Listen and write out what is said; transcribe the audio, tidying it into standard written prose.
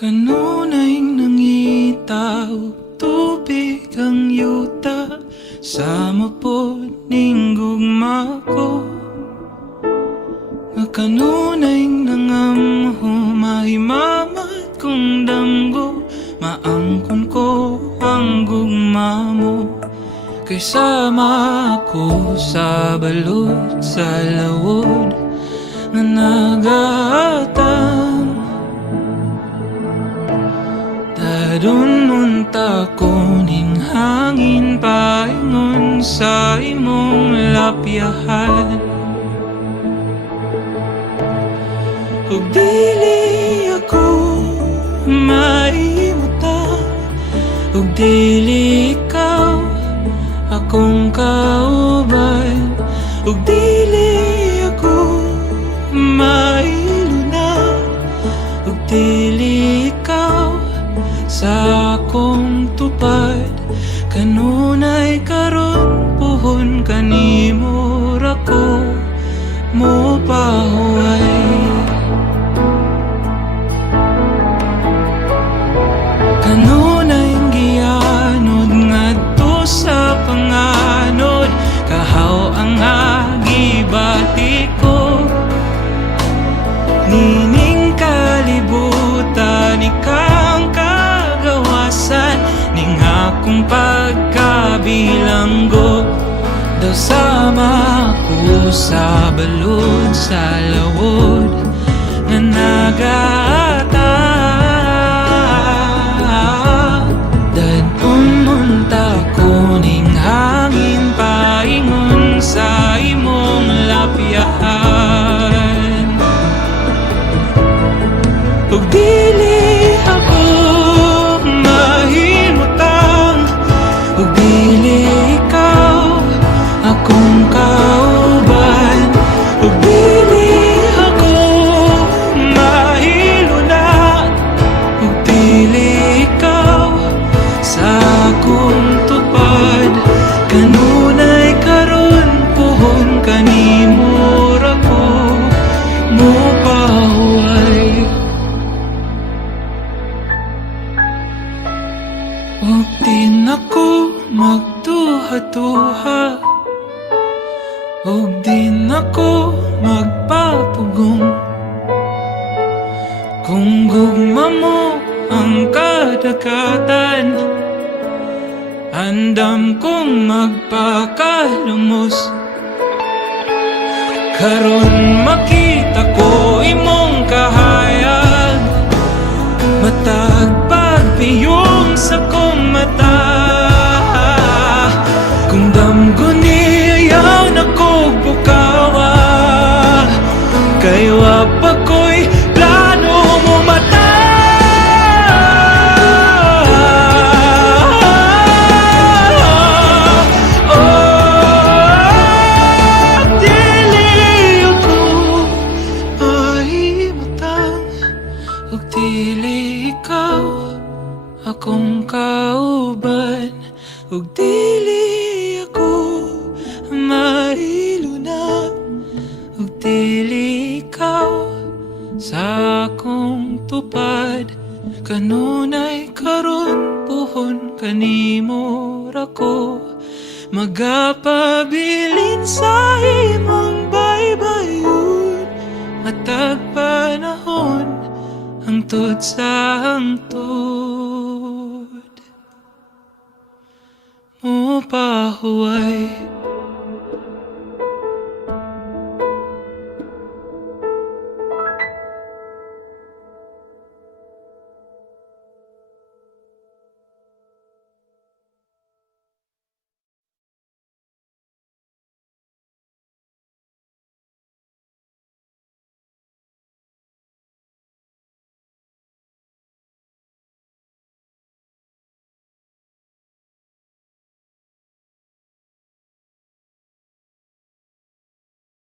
Kanunay nangitaw tubig ang yuta sa mapod ning gugma ko. Nga kanunay nangamho mahimamat kong damgo, maangkon ko ang gugma mo. Kaysama ko sa balod sa lawod nga nagatang dadun munta ko ning hangin paingon sa imong lapyahan. Ug dili ako maimutan, ug dili ikaw akong kauban, ug dili ako mailunan, ug dili ikaw sa akong tupad. Kanunay karon puhon kanimo ra ko mo pahuway. Kanunay gianod ngadto sa panganod, kahaw ang agibati ko. Nining kalibutan ikang kagawasan, ning akong pagkabilanggo. Daw sama ko sa balod sa lawod nga nagata. Dadun munta ko ning hangin paingon sa imong lapyahan. Ug dili ako mahimutang, ug dili ikaw akong kauban, ug dili ako mahilunan, ug dili ikaw sa akong tupad. Kanunay karon puhon kanimo ra ko mo pahuway. Ug di nako magduha-duha, ug di nako magpapugong. Kung gugma mo ang kadagatan, andam kong magpakalumos. Karon makita ko imong kahayag, matag pagpiyong sa kong mata. Kung damgo ni ayaw na ko bukawa, kay wapa ko'y plano mo mata. Ug dili ikaw akong kauban, ug dili ako mailunan, ug dili ikaw sa akong tupad. Kanunay karon puhon kanimo ra ko magapabilin sa imong baybayon. Matag panahon hangtod sa hangtod mo pahuway.